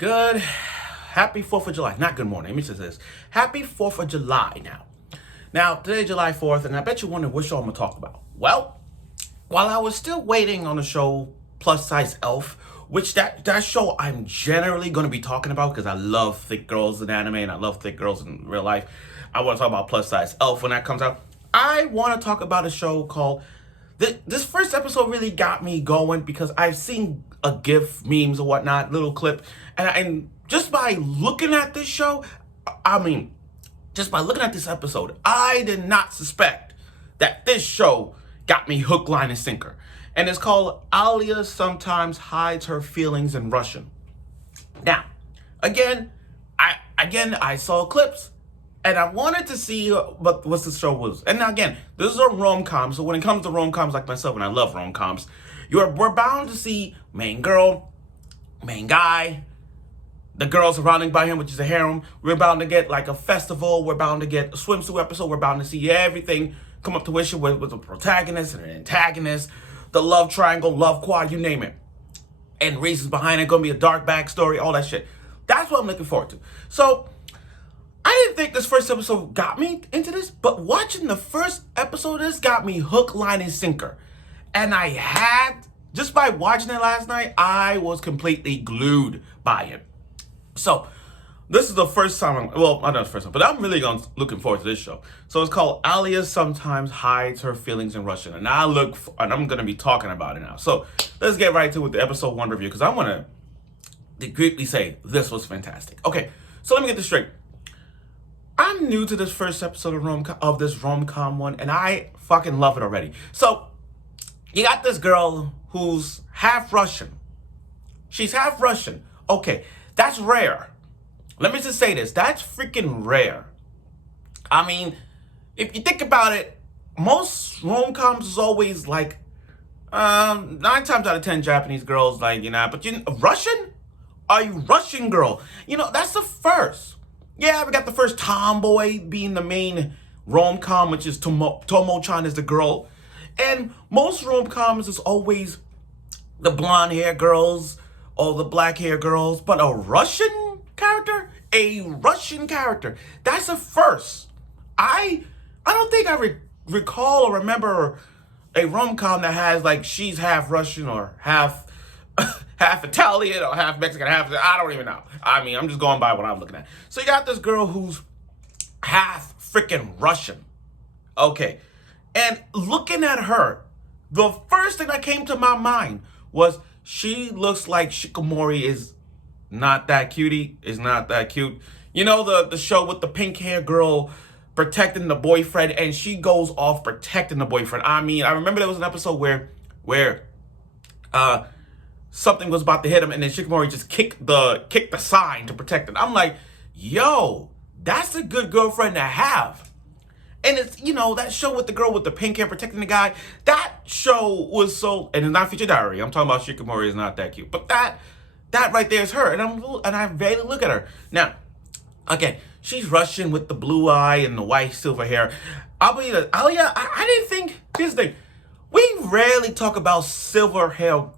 Good. Happy 4th of July. Not good morning. Let me say this. Happy 4th of July now. Now, today, July 4th, and I bet you're wondering what show I'm going to talk about. Well, while I was still waiting on the show Plus Size Elf, which that show I'm generally going to be talking about because I love thick girls in anime and I love thick girls in real life. I want to talk about Plus Size Elf when that comes out. I want to talk about a show called... This first episode really got me going because I've seen a GIF, memes or whatnot, little clip, and just by looking at this show, just by looking at this episode, I did not suspect that this show got me hook, line, and sinker. And it's called Alya Sometimes Hides Her Feelings in Russian. Now, again, I saw clips. And I wanted to see what the show was. And now again, this is a rom-com. So when it comes to rom-coms like myself, and I love rom-coms, we're bound to see main girl, main guy, the girl surrounding by him, which is a harem. We're bound to get like a festival. We're bound to get a swimsuit episode. We're bound to see everything come up to fruition with a protagonist and an antagonist, the love triangle, love quad, you name it. And reasons behind it, gonna be a dark backstory, all that shit. That's what I'm looking forward to. So I didn't think this first episode got me into this, but watching the first episode of this got me hook, line, and sinker. And just by watching it last night, I was completely glued by it. So, this is the first time, not the first time, but I'm really looking forward to this show. So it's called Alya Sometimes Hides Her Feelings in Russian. And I'm going to be talking about it now. So, let's get right to it with the episode 1 review, because I want to discreetly say this was fantastic. Okay, so let me get this straight. I'm new to this first episode of this rom-com one, and I fucking love it already. So, you got this girl who's half Russian. She's half Russian. Okay, that's rare. Let me just say this. That's freaking rare. I mean, if you think about it, most rom-coms is always like, 9 times out of 10 Japanese girls, like, but Russian? Are you Russian girl? That's the first. Yeah, we got the first tomboy being the main rom-com, which is Tomo-chan is the girl. And most rom-coms is always the blonde hair girls or the black hair girls. But a Russian character? A Russian character. That's a first. I don't think I recall or remember a rom-com that has like she's half Russian or half Italian or half Mexican, I don't even know. I'm just going by what I'm looking at. So you got this girl who's half freaking Russian. Okay. And looking at her, the first thing that came to my mind was she looks like Shikamori is not that cutie, is not that cute. The show with the pink hair girl protecting the boyfriend, and she goes off protecting the boyfriend. I remember there was an episode where something was about to hit him, and then Shikamori just kicked the sign to protect it. I'm like, yo, that's a good girlfriend to have. And it's, that show with the girl with the pink hair protecting the guy, that show was so, and it's not Future Diary. I'm talking about Shikamori is not that cute. But that right there is her, and I barely look at her. Now, again, she's Russian with the blue eye and the white silver hair. I'll believe that. Alya, I didn't think, here's the thing. We rarely talk about silver hair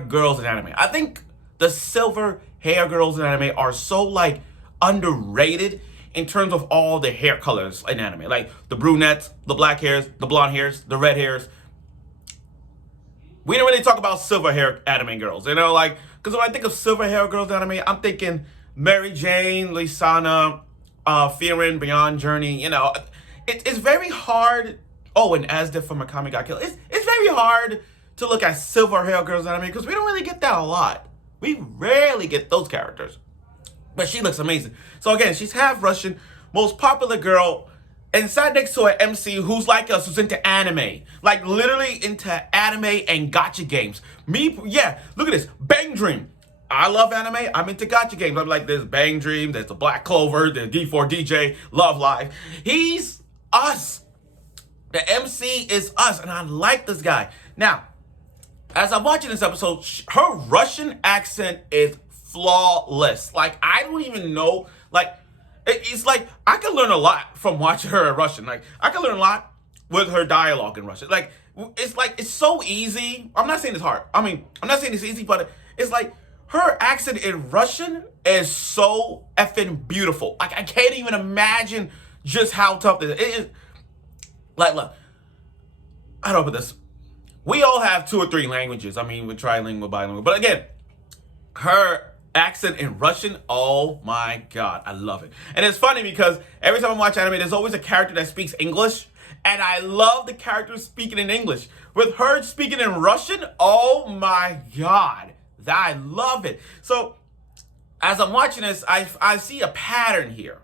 girls in anime. I think the silver hair girls in anime are so like underrated in terms of all the hair colors in anime. Like the brunettes, the black hairs, the blonde hairs, the red hairs. We don't really talk about silver hair anime girls, because when I think of silver hair girls in anime, I'm thinking Mary Jane, Lisana, Fearin, Beyond Journey. It's very hard. Oh, and Asda from Akame Ga Kill. It's very hard to look at silver hair girls anime because we don't really get that a lot. We rarely get those characters. But she looks amazing. So again, she's half Russian, most popular girl, and sat next to an MC who's like us, who's into anime. Like literally into anime and gacha games. Look at this. Bang Dream. I love anime. I'm into gacha games. I'm like, there's Bang Dream, there's the Black Clover, there's D4DJ, Love Live. He's us. The MC is us, and I like this guy. Now, as I'm watching this episode, her Russian accent is flawless. Like, I don't even know. Like, it's like I can learn a lot from watching her in Russian. Like, I can learn a lot with her dialogue in Russian. Like, it's like, it's so easy. I'm not saying it's hard. I mean, I'm not saying it's easy, but it's like her accent in Russian is so effing beautiful. Like, I can't even imagine just how tough it is. Like, look, I don't put this. We all have 2 or 3 languages. I mean, we're trilingual, bilingual. But again, her accent in Russian, oh my God, I love it. And it's funny because every time I watch anime, there's always a character that speaks English. And I love the characters speaking in English. With her speaking in Russian, oh my God, I love it. So as I'm watching this, I see a pattern here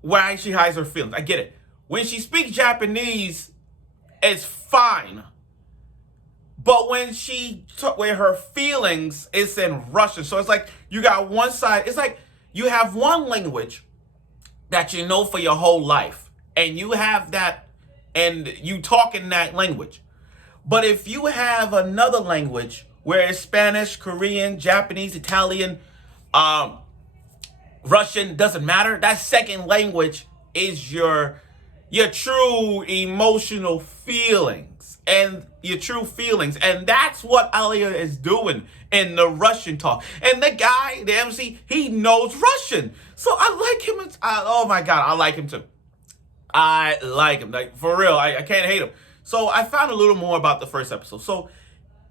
why she hides her feelings. I get it. When she speaks Japanese, it's fine. But when where her feelings, it's in Russian. So it's like you got one side. It's like you have one language that you know for your whole life. And you have that, and you talk in that language. But if you have another language where it's Spanish, Korean, Japanese, Italian, Russian, doesn't matter. That second language is your true emotional feelings and your true feelings. And that's what Alya is doing in the Russian talk. And the guy, the MC, he knows Russian. So I like him. Oh my God, I like him too. I like him. Like, for real, I can't hate him. So I found a little more about the first episode. So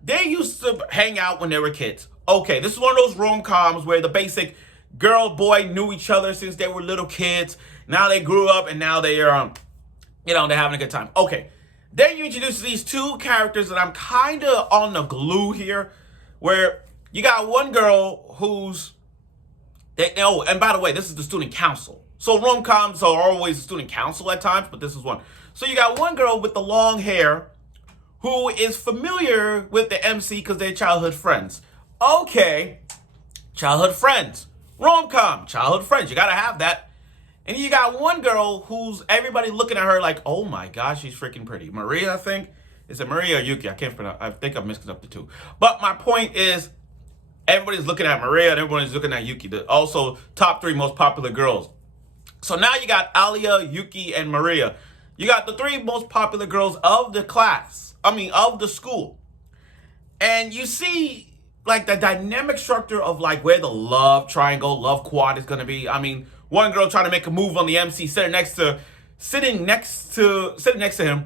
they used to hang out when they were kids. Okay, this is one of those rom-coms where the basic girl, boy knew each other since they were little kids. Now they grew up and now they are, they're having a good time. Okay, then you introduce these 2 characters that I'm kind of on the glue here, where you got one girl who's, and by the way, this is the student council. So rom-coms are always a student council at times, but this is one. So you got one girl with the long hair who is familiar with the MC because they're childhood friends. Okay, childhood friends. Rom-com, childhood friends. You gotta have that. And you got one girl who's everybody looking at her like, oh my gosh, she's freaking pretty. Maria, I think. Is it Maria or Yuki? I can't pronounce. I think I'm mixing up the 2. But my point is, everybody's looking at Maria and everybody's looking at Yuki. The also top 3 most popular girls. So now you got Alya, Yuki, and Maria. You got the 3 most popular girls of the class. Of the school. And you see, like, the dynamic structure of, like, where the love triangle, love quad is going to be. One girl trying to make a move on the MC, sitting next to him.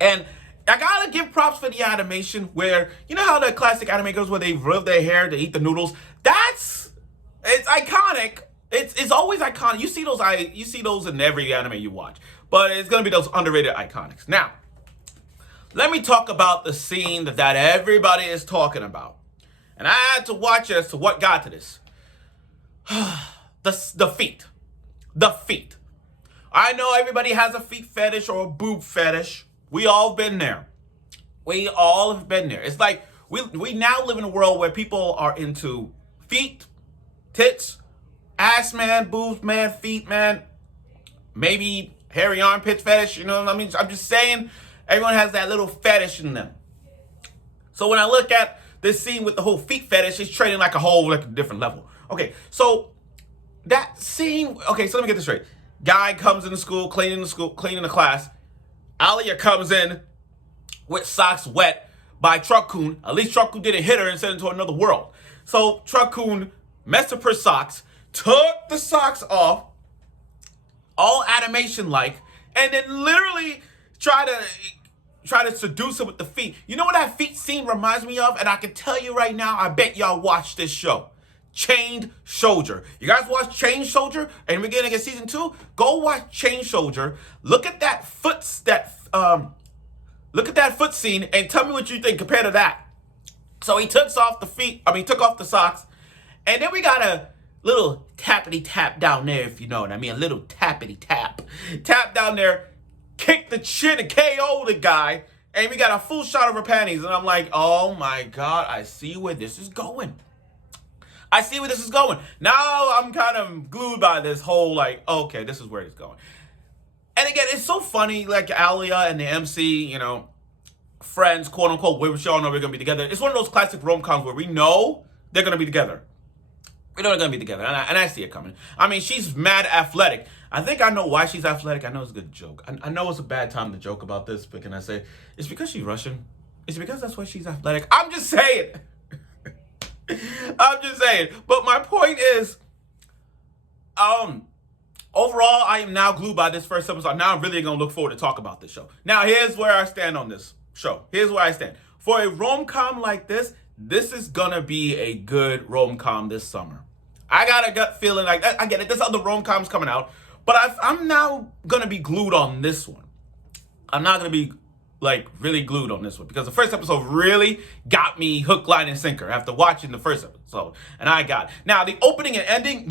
And I gotta give props for the animation where, you know how the classic anime goes where they rub their hair, they eat the noodles? It's iconic. It's always iconic. You see those in every anime you watch. But it's going to be those underrated iconics. Now, let me talk about the scene that everybody is talking about. And I had to watch it as to what got to this. The feet. The feet. I know everybody has a feet fetish or a boob fetish. We all been there. We all have been there. It's like we now live in a world where people are into feet, tits, ass man, boobs man, feet man, maybe hairy armpits fetish, you know what I mean? I'm just saying, everyone has that little fetish in them. So when I look at this scene with the whole feet fetish, it's trading like a different level. Okay, so that scene, so let me get this straight. Guy comes into school, cleaning the class. Alya comes in with socks wet by Truck-kun. At least Truck-kun didn't hit her and send her to another world. So Truck-kun messed up her socks, took the socks off, all animation-like, and then literally try to seduce her with the feet. You know what that feet scene reminds me of? And I can tell you right now, I bet y'all watch this show. Chained Soldier. You guys watch Chained Soldier? And we're gonna get season 2? Go watch Chained Soldier. Look at that foot scene and tell me what you think compared to that. So he took off the socks, and then we got a little tappity tap down there, if you know what I mean. A little tappity tap. Tap down there, kick the chin and KO the guy, and we got a full shot of her panties. And I'm like, oh my God, I see where this is going. Now I'm kind of glued by this whole, like, okay, this is where it's going. And again, it's so funny, like Alya and the MC, friends, quote unquote, we all know we're going to be together. It's one of those classic rom-coms where we know they're going to be together. We're not gonna be together, and I see it coming. I mean, she's mad athletic. I think I know why she's athletic. I know it's a good joke. I know it's a bad time to joke about this, but can I say it's because she's Russian? It's because that's why she's athletic. I'm just saying. I'm just saying. But my point is, overall, I am now glued by this first episode. Now I'm really gonna look forward to talk about this show. Now here's where I stand on this show. Here's where I stand. For a rom-com like this is gonna be a good rom-com this summer. I got a gut feeling like, I get it, there's other rom-coms coming out, but I'm now gonna be glued on this one. I'm not gonna be like really glued on this one because the first episode really got me hook, line, and sinker after watching the first episode, and I got it. Now the opening and ending,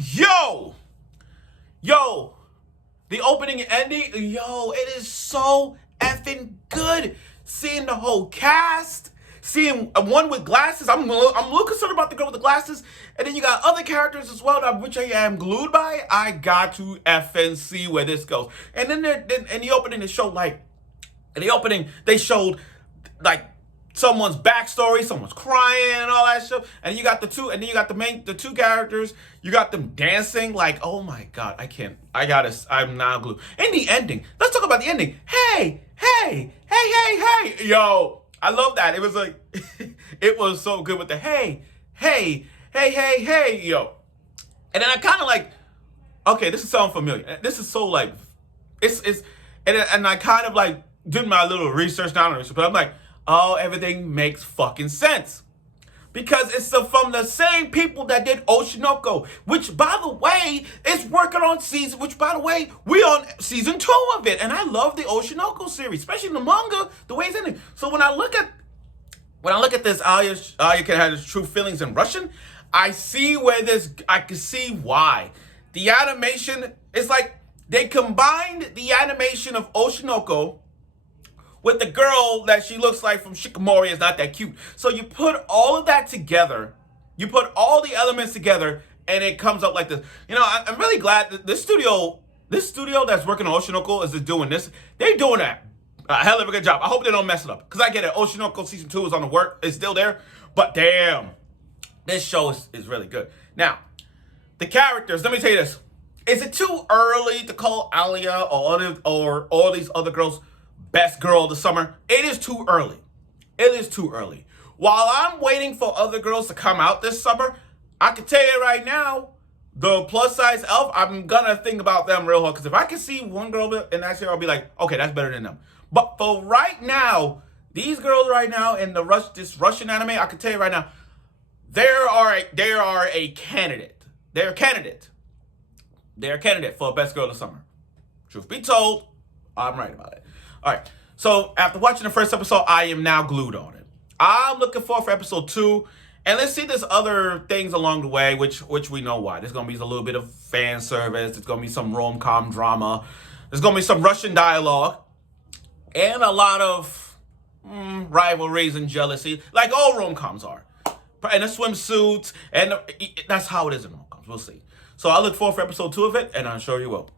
the opening and ending, it is so effing good. Seeing the whole cast, seeing one with glasses. I'm a little concerned about the girl with the glasses. And then you got other characters as well, which I am glued by. I got to effing see where this goes. And then in the opening, they showed they showed like someone's backstory, someone's crying and all that stuff. And you got the two characters. You got them dancing like, oh my God, I'm now glued. In the ending, let's talk about the ending. Hey. Yo, I love that. It was like, it was so good with the hey, yo. And then I kind of like, okay, this is sounding familiar. This is so like, and I kind of like did my little research down on this, but I'm like, oh, everything makes fucking sense. Because it's from the same people that did Oshinoko, which, by the way, is working on we on season 2 of it. And I love the Oshinoko series, especially the manga, the way it's ending. So when I look at this, Alya can have his true feelings in Russian, I can see why. The animation is like, they combined the animation of Oshinoko with the girl that she looks like from Shikamori is not that cute. So you put all of that together, you put all the elements together, and it comes up like this. I'm really glad that this studio that's working on Oshinoko is doing this. They're doing a hell of a good job. I hope they don't mess it up. Because I get it, Oshinoko season 2 is on the work, it's still there. But damn, this show is really good. Now, the characters, let me tell you this. Is it too early to call Alya or all these other girls best girl of the summer? It is too early. It is too early. While I'm waiting for other girls to come out this summer, I can tell you right now, the plus size elf, I'm gonna think about them real hard. Because if I can see one girl in that show, I'll be like, okay, that's better than them. But for right now, these girls right now in this Russian anime, I can tell you right now, they are a candidate. They're a candidate. They're a candidate for best girl of the summer. Truth be told, I'm right about it. All right, so after watching the first episode, I am now glued on it. I'm looking forward for episode 2, and let's see there's other things along the way, which we know why. There's gonna be a little bit of fan service. There's gonna be some rom-com drama. There's gonna be some Russian dialogue, and a lot of rivalries and jealousy, like all rom-coms are. And the swimsuits, and that's how it is in rom-coms. We'll see. So I look forward for episode 2 of it, and I'm sure you will.